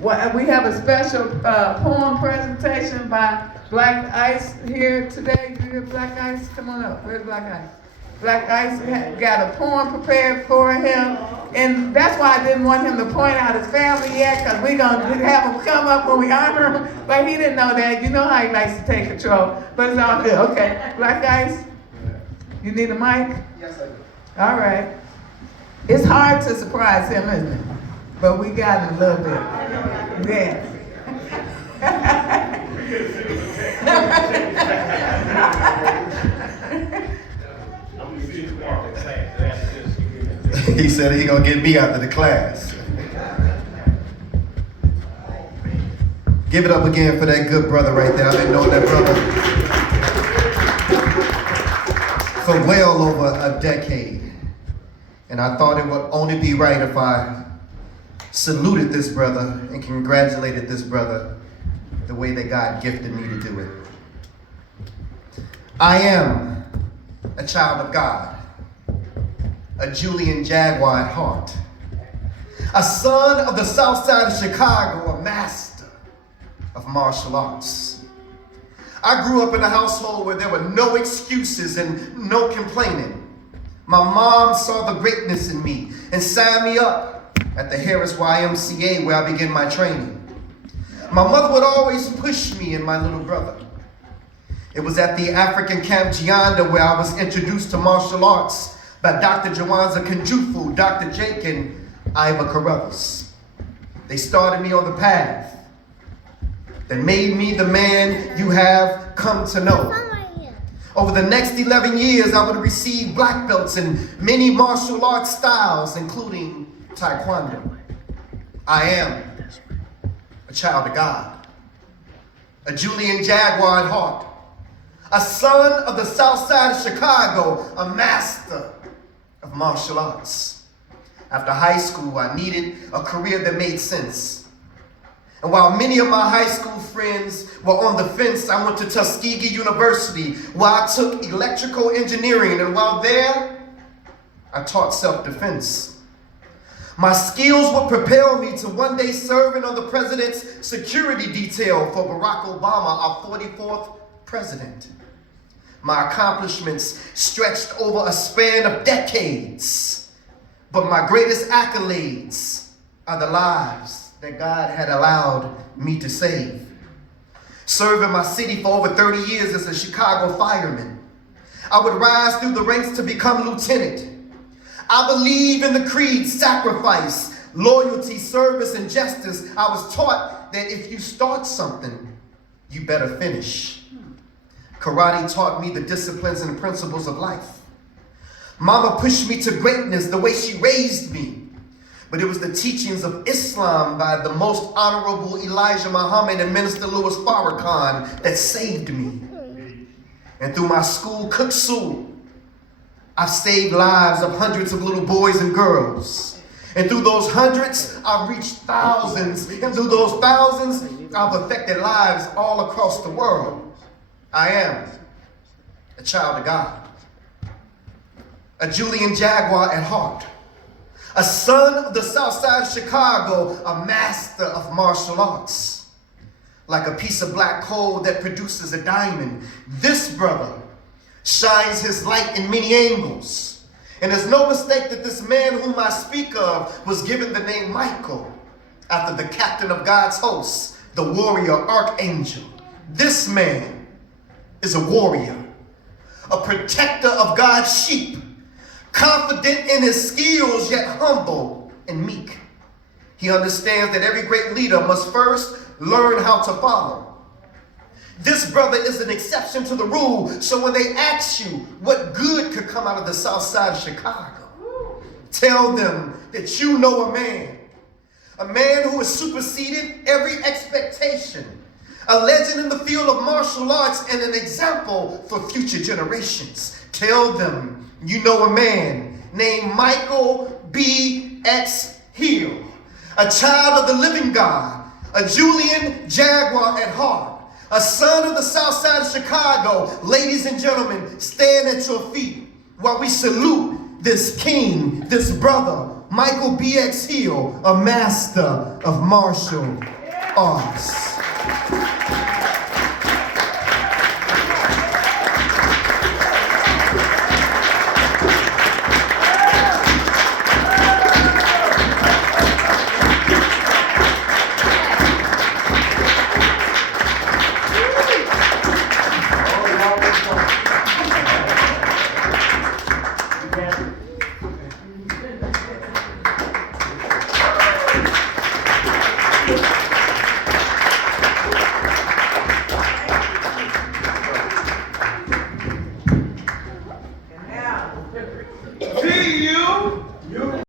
Well, we have a special poem presentation by Blaq Ice here today. Do you hear Blaq Ice? Come on up. Where's Blaq Ice? Blaq Ice got a poem prepared for him. And that's why I didn't want him to point out his family yet, because we're going to have him come up when we honor him. But he didn't know that. You know how he likes to take control. But it's all good. Okay. Blaq Ice, you need a mic? Yes, I do. All right. It's hard to surprise him, isn't it? But we got him a little bit. Yeah. He said he gonna get me out of the class. Give it up again for that good brother right there. I've been knowing that brother for well over a decade. And I thought it would only be right if I saluted this brother and congratulated this brother the way that God gifted me to do it. I am a child of God, a Julian Jaguar at heart, a son of the south side of Chicago, a master of martial arts. I grew up in a household where there were no excuses and no complaining. My mom saw the greatness in me and signed me up at the Harris YMCA where I began my training. My mother would always push me and my little brother. It was at the African Camp Gianda where I was introduced to martial arts by Dr. Jawanza Kanjufu, Dr. Jake, and Iva Carruthers. They started me on the path that made me the man you have come to know. Over the next 11 years, I would receive black belts in many martial arts styles, including Taekwondo. I am a child of God, a Julian Jaguar at heart, a son of the south side of Chicago, a master of martial arts. After high school, I needed a career that made sense. And while many of my high school friends were on the fence, I went to Tuskegee University, where I took electrical engineering, and while there, I taught self-defense. My skills would propel me to one day serving on the president's security detail for Barack Obama, our 44th president. My accomplishments stretched over a span of decades, but my greatest accolades are the lives that God had allowed me to save. Serving my city for over 30 years as a Chicago fireman, I would rise through the ranks to become lieutenant. I believe in the creed, sacrifice, loyalty, service, and justice. I was taught that if you start something, you better finish. Karate taught me the disciplines and principles of life. Mama pushed me to greatness the way she raised me. But it was the teachings of Islam by the most honorable Elijah Muhammad and Minister Louis Farrakhan that saved me. And through my school, Kuksu, I've saved lives of hundreds of little boys and girls. And through those hundreds, I've reached thousands. And through those thousands, I've affected lives all across the world. I am a child of God, a Julian Jaguar at heart, a son of the south side of Chicago, a master of martial arts. Like a piece of black coal that produces a diamond, this brother shines his light in many angles. And there's no mistake that this man whom I speak of was given the name Michael after the captain of God's hosts, the warrior archangel. This man is a warrior, a protector of God's sheep, confident in his skills, yet humble and meek. He understands that every great leader must first learn how to follow. This brother is an exception to the rule, so when they ask you what good could come out of the south side of Chicago, tell them that you know a man who has superseded every expectation, a legend in the field of martial arts and an example for future generations. Tell them you know a man named Michael B. X. Hill, a child of the living God, a Julian Jaguar at heart, a son of the south side of Chicago. Ladies and gentlemen, stand at your feet while we salute this king, this brother Michael B.X. Hill, a master of martial arts.